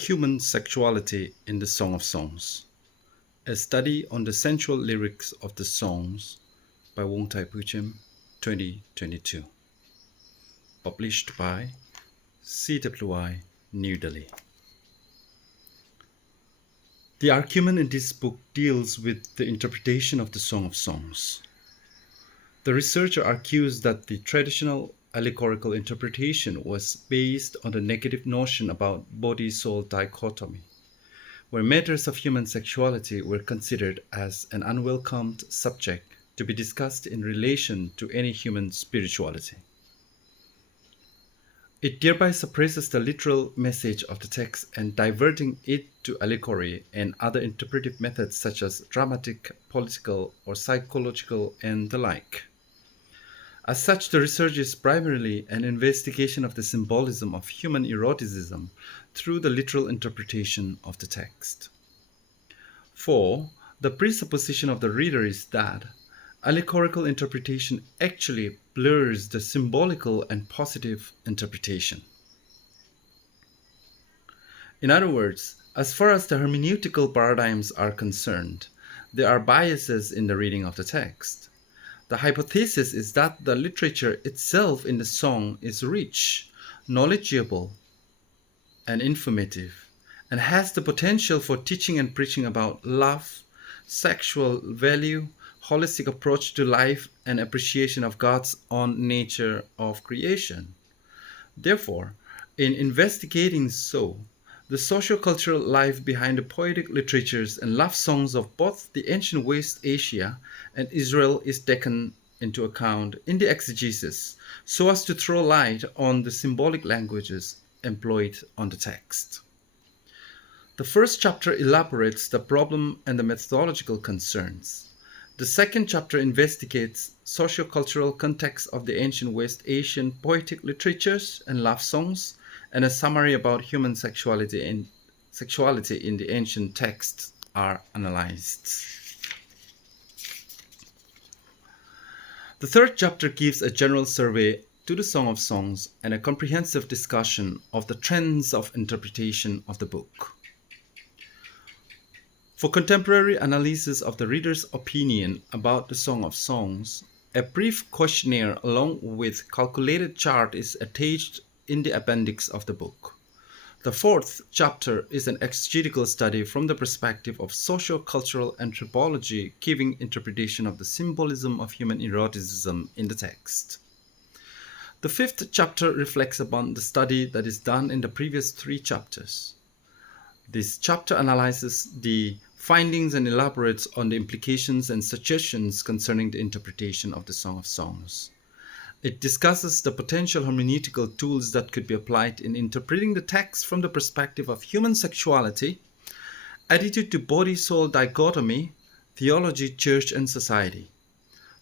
Human Sexuality in the Song of Songs, a study on the sensual lyrics of the songs by Wong Tai Puchim, 2022. Published by CWI, New Delhi. The argument in this book deals with the interpretation of the Song of Songs. The researcher argues that the traditional allegorical interpretation was based on the negative notion about body-soul dichotomy, where matters of human sexuality were considered as an unwelcomed subject to be discussed in relation to any human spirituality. It thereby suppresses the literal message of the text and diverting it to allegory and other interpretive methods such as dramatic, political, or psychological and the like. As such, the research is primarily an investigation of the symbolism of human eroticism through the literal interpretation of the text. 4. The presupposition of the reader is that allegorical interpretation actually blurs the symbolical and positive interpretation. In other words, as far as the hermeneutical paradigms are concerned, there are biases in the reading of the text. The hypothesis is that the literature itself in the song is rich, knowledgeable, and informative, and has the potential for teaching and preaching about love, sexual value, holistic approach to life, and appreciation of God's own nature of creation. Therefore, in investigating the socio-cultural life behind the poetic literatures and love songs of both the ancient West Asia and Israel is taken into account in the exegesis so as to throw light on the symbolic languages employed on the text. The first chapter elaborates the problem and the methodological concerns. The second chapter investigates socio-cultural context of the ancient West Asian poetic literatures and love songs, and a summary about human sexuality in the ancient texts are analyzed. The third chapter gives a general survey to the Song of Songs and a comprehensive discussion of the trends of interpretation of the book. For contemporary analysis of the reader's opinion about the Song of Songs, a brief questionnaire along with calculated chart is attached in the appendix of the book. The fourth chapter is an exegetical study from the perspective of socio-cultural anthropology, giving interpretation of the symbolism of human eroticism in the text. The fifth chapter reflects upon the study that is done in the previous three chapters. This chapter analyzes the findings and elaborates on the implications and suggestions concerning the interpretation of the Song of Songs. It discusses the potential hermeneutical tools that could be applied in interpreting the text from the perspective of human sexuality, attitude to body-soul dichotomy, theology, church, and society.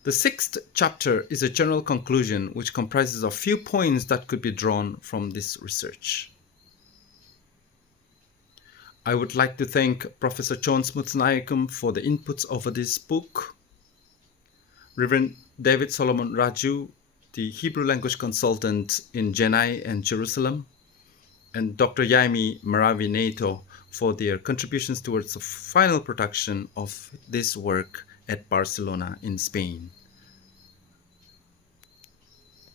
The sixth chapter is a general conclusion which comprises of few points that could be drawn from this research. I would like to thank Professor John Smutsnayakum for the inputs over this book, Reverend David Solomon Raju, the Hebrew language consultant in Chennai and Jerusalem, and Dr. Yaimi Maravi Neto for their contributions towards the final production of this work at Barcelona in Spain.